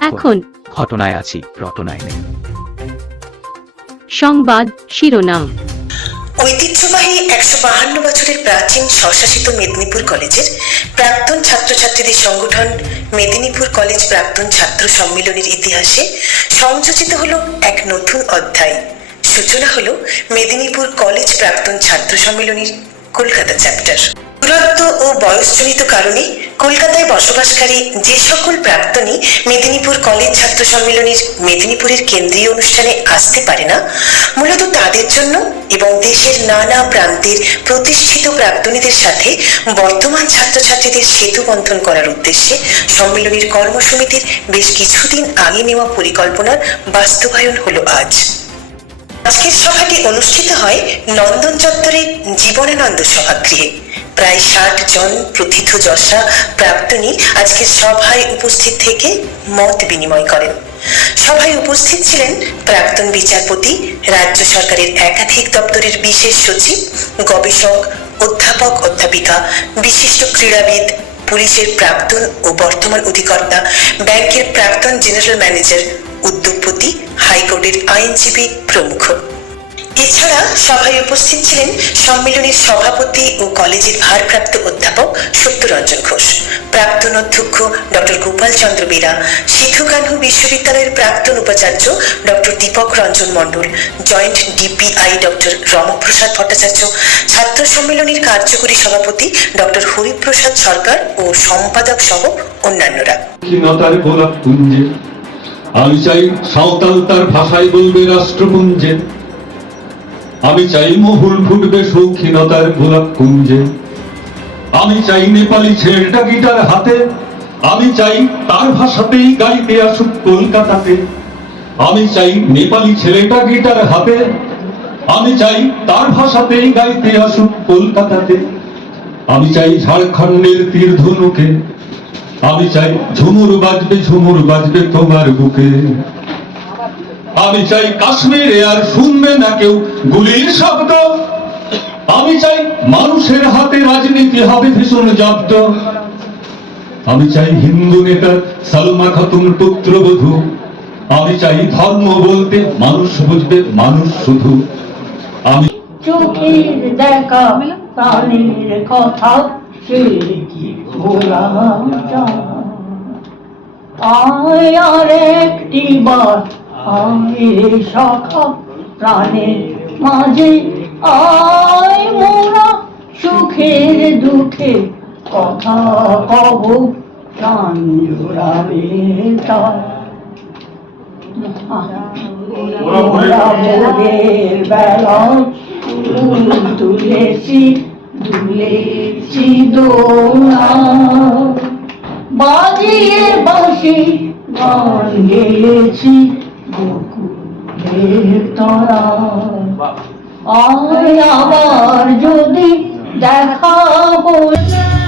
এখন ঘটনায় আছি রটনায় নেই। সংবাদ শিরোনাম। ঐতিহ্যবাহী একশো বাহান্ন বছরের প্রাচীন স্বশাসিত মেদিনীপুর কলেজের প্রাক্তন ছাত্রছাত্রীদের সংগঠন মেদিনীপুর কলেজ প্রাক্তন ছাত্র সম্মেলনের ইতিহাসে সংযোজিত হলো এক নতুন অধ্যায়। সূচনা হলো মেদিনীপুর কলেজ প্রাক্তন ছাত্র সম্মেলনীর কলকাতা চ্যাপ্টার। দূরত্ব ও বয়সজনিত কারণে কলকাতায় বসবাসকারী যে সকল প্রাক্তনী মেদিনীপুর কলেজ ছাত্র সম্মেলনের মেদিনীপুরের কেন্দ্রীয় অনুষ্ঠানে আসতে পারে না, মূলত তাদের জন্য এবং দেশের নানা প্রান্তের প্রতিষ্ঠিত প্রাক্তনীদের সাথে বর্তমান ছাত্রছাত্রীদের সেতু বন্ধন করার উদ্দেশ্যে সম্মেলনের কর্মসমিতির বেশ কিছুদিন আগে নেওয়া পরিকল্পনার বাস্তবায়ন হলো আজ। আজকের সভাটি অনুষ্ঠিত হয় নন্দন চত্বরের জীবনানন্দ সভাগৃহে। প্রায় ষাট জন প্রথিত যশা প্রাক্তনী আজকের সভায় উপস্থিত থেকে মত বিনিময় করেন। সভায় উপস্থিত ছিলেন প্রাক্তন বিচারপতি, রাজ্য সরকারের একাধিক দপ্তরের বিশেষ সচিব, গবেষক, অধ্যাপক, অধ্যাপিকা, বিশিষ্ট ক্রীড়াবিদ, পুলিশের প্রাক্তন ও বর্তমান অধিকর্তা, ব্যাংকের প্রাক্তন জেনারেল ম্যানেজার, উদ্যোগপতি, হাইকোর্টের আইনজীবী প্রমুখ। এছাড়া সভায় উপস্থিত ছিলেন সম্মেলনের সভাপতি ও কলেজের ভারপ্রাপ্ত অধ্যাপক সত্যরঞ্জন ঘোষ, প্রাক্তন অধ্যক্ষ ডক্টর গোপাল চন্দ্র বেরা, সিধু কানহু বিশ্ববিদ্যালয়ের প্রাক্তন উপাচার্য doctor Dipak Ranjan Mondal, joint DPI doctor Ramprasad Bhattacharya, ছাত্র সম্মেলনের কার্যকরী সভাপতি ডক্টর হরিপ্রসাদ সরকার ও সম্পাদক সহ অন্যান্যরা। আমি চাই সাঁওতাল তার ভাষায় বলবে রাষ্ট্রপুঞ্জে। আমি চাই মহুল ফুটবে শৌখিনতার গোলাপ কুঞ্জে। আমি চাই নেপালি ছেলেটা গিটার হাতে। আমি চাই তার ভাষাতেই গাইতে আসুক কলকাতাতে। আমি চাই নেপালি ছেলেটা গিটার হাতে। আমি চাই তার ভাষাতেই গাইতে আসুক কলকাতাতে। আমি চাই ঝাড়খণ্ডের তীর ধনুকে আমি চাই ঝুমুর বাজবে ঝুমুর বাজবে তোমার বুকে। আমি চাই কাশ্মীরে আর শুনবে না কেউ গুলির শব্দ। আমি চাই মানুষের হাতে রাজনীতি হবে ভীষণ জব্দ। আমি চাই হিন্দু নেতার সালমা খাতুন পুত্রবধূ আমি চাই ধর্ম বলতে মানুষ বুঝবে, মানুষ শুধু। আমি চোখের দেখা প্রাণের কথা আয় আর একটি বার রে সখা প্রাণের মাঝে আয় মোরা সুখের দুঃখে কথা কব প্রাণ জোড়াবে তার। তুলেছি দুলেছি দোলা। বাজিয়ে বাঁশি গান গেয়েছি তরা আমার আবার যদি দেখা হয়ে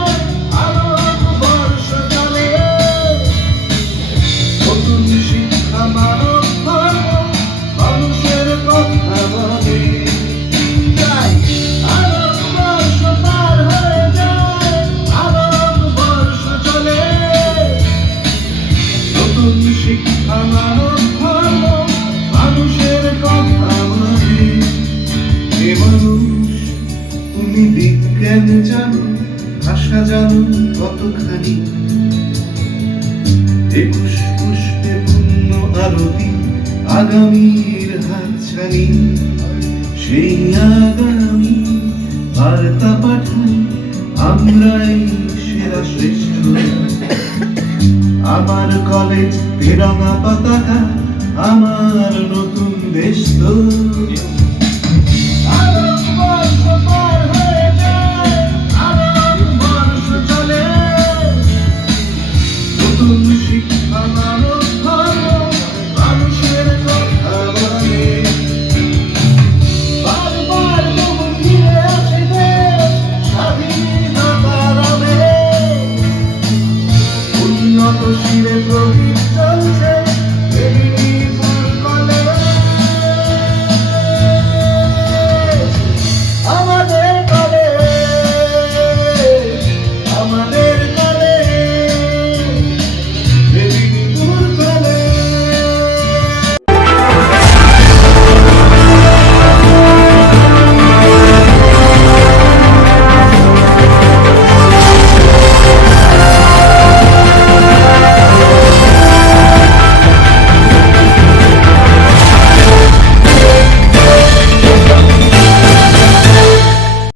কতখানি? একুশ পুষ্পে পূর্ণ আরতি আগামীর হাতছানি। সেই আগামী বার্তা পাঠাই আমরাই সেরা শ্রেষ্ঠ। আমার কলেজ তেরঙা পতাকা, আমার নতুন দেশ তো। y de providencia.